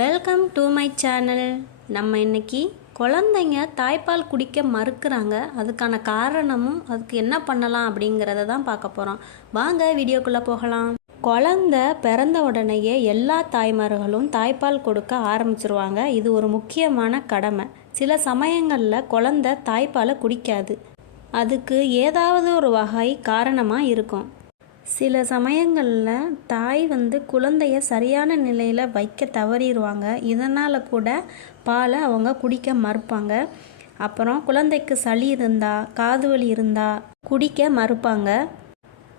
Welcome to my channel நம்ம இன்னைக்கு குழந்தைங்க தாய்ப்பால் குடிக்க மறுக்கிறாங்க. அதுக்கான காரணமும் அதுக்கு என்ன பண்ணலாம் அப்படிங்கிறத தான் பார்க்க போகிறோம் வாங்க வீடியோக்குள்ளே போகலாம். குழந்த பிறந்த உடனேயே எல்லா தாய்மார்களும் தாய்ப்பால் கொடுக்க ஆரம்பிச்சிருவாங்க. இது ஒரு முக்கியமான கடமை. சில சமயங்களில் குழந்த தாய்ப்பாலை குடிக்காது. அதுக்கு ஏதாவது ஒரு வகை காரணமாக இருக்கும். சில சமயங்களில் தாய் வந்து குழந்தைய சரியான நிலையில் வைக்க தவறிடுவாங்க. இதனால் கூட பாலை அவங்க குடிக்க மறுப்பாங்க. அப்புறம் குழந்தைக்கு சளி இருந்தால் காது வலி இருந்தால் குடிக்க மறுப்பாங்க.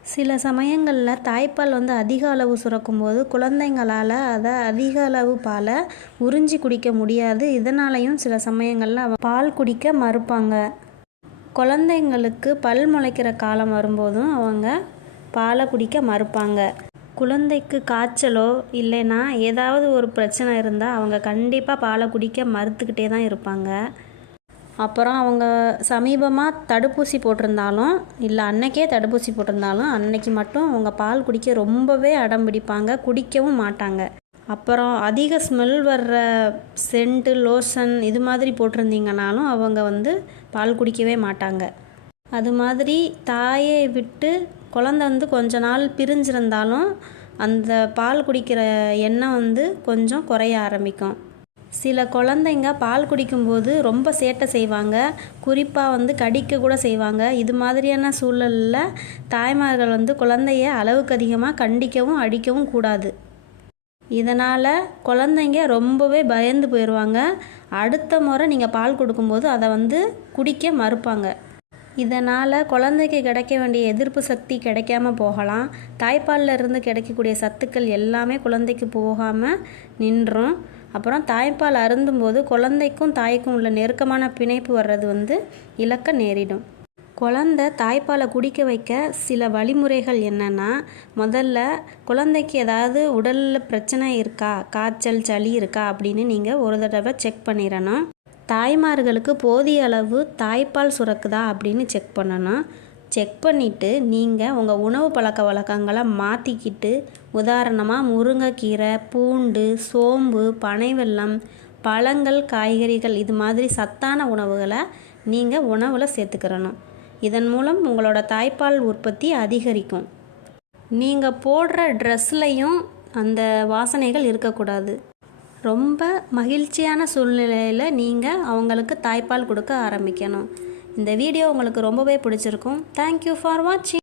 சில சமயங்களில் தாய்ப்பால் வந்து அதிக அளவு சுரக்கும்போது குழந்தைங்களால் அதை அதிக அளவு பாலை உறிஞ்சி குடிக்க முடியாது. இதனாலையும் சில சமயங்களில் அவ பால் குடிக்க மறுப்பாங்க. குழந்தைங்களுக்கு பல் முளைக்கிற காலம் வரும்போதும் அவங்க பாலை குடிக்க மறுப்பாங்க. குழந்தைக்கு காய்ச்சலோ இல்லைன்னா ஏதாவது ஒரு பிரச்சனை இருந்தால் அவங்க கண்டிப்பாக பாலை குடிக்க மறுத்துக்கிட்டே தான் இருப்பாங்க. அப்புறம் அவங்க சமீபமாக தடுப்பூசி போட்டிருந்தாலும் இல்லை அன்னைக்கே தடுப்பூசி போட்டிருந்தாலும் அன்னைக்கு மட்டும் அவங்க பால் குடிக்க ரொம்பவே அடம் பிடிப்பாங்க குடிக்கவும் மாட்டாங்க. அப்புறம் அதிக ஸ்மெல் வர்ற சென்ட்டு லோஷன் இது மாதிரி போட்டிருந்தீங்கனாலும் அவங்க வந்து பால் குடிக்கவே மாட்டாங்க. அது மாதிரி தாயை விட்டு குழந்த வந்து கொஞ்ச நாள் பிரிஞ்சிருந்தாலும் அந்த பால் குடிக்கிற எண்ணம் வந்து கொஞ்சம் குறைய ஆரம்பிக்கும். சில குழந்தைங்க பால் குடிக்கும்போது ரொம்ப சேட்டை செய்வாங்க. குறிப்பாக வந்து கடிக்க கூட செய்வாங்க. இது மாதிரியான சூழலில் தாய்மார்கள் வந்து குழந்தைய அளவுக்கு அதிகமாக கண்டிக்கவும் அடிக்கவும் கூடாது. இதனால் குழந்தைங்க ரொம்பவே பயந்து போயிடுவாங்க அடுத்த முறை நீங்கள் பால் கொடுக்கும்போது அதை வந்து குடிக்க மறுப்பாங்க. இதனால் குழந்தைக்கு கிடைக்க வேண்டிய எதிர்ப்பு சக்தி கிடைக்காம போகலாம். தாய்ப்பாலில் இருந்து கிடைக்கக்கூடிய சத்துக்கள் எல்லாமே குழந்தைக்கு போகாமல் நின்றும். அப்புறம் தாய்ப்பால் அருந்தும்போது குழந்தைக்கும் தாய்க்கும் உள்ள நெருக்கமான பிணைப்பு வர்றது வந்து இழக்க நேரிடும். குழந்த தாய்ப்பாலை குடிக்க வைக்க சில வழிமுறைகள் என்னென்னா முதல்ல குழந்தைக்கு ஏதாவது உடலில் பிரச்சனை இருக்கா காய்ச்சல் சளி இருக்கா அப்படின்னு நீங்கள் ஒரு தடவை செக் பண்ணிடணும். தாய்மார்களுக்கு போதிய அளவு தாய்ப்பால் சுரக்குதா அப்படின்னு செக் பண்ணணும். செக் பண்ணிவிட்டு நீங்கள் உங்கள் உணவு பழக்க வழக்கங்களை மாற்றிக்கிட்டு உதாரணமாக முருங்கைக்கீரை பூண்டு சோம்பு பனைவெல்லம் பழங்கள் காய்கறிகள் இது மாதிரி சத்தான உணவுகளை நீங்கள் உணவில் சேர்த்துக்கிறணும். இதன் மூலம் உங்களோட தாய்ப்பால் உற்பத்தி அதிகரிக்கும். நீங்கள் போடுற ட்ரெஸ்லையும் அந்த வாசனைகள் இருக்கக்கூடாது. ரொம்ப மகிழ்ச்சியான சூழ்நிலையில் நீங்கள் அவங்களுக்கு தாய்ப்பால் கொடுக்க ஆரம்பிக்கணும். இந்த வீடியோ உங்களுக்கு ரொம்பவே பிடிச்சிருக்கும். தேங்க்யூ ஃபார் வாட்சிங்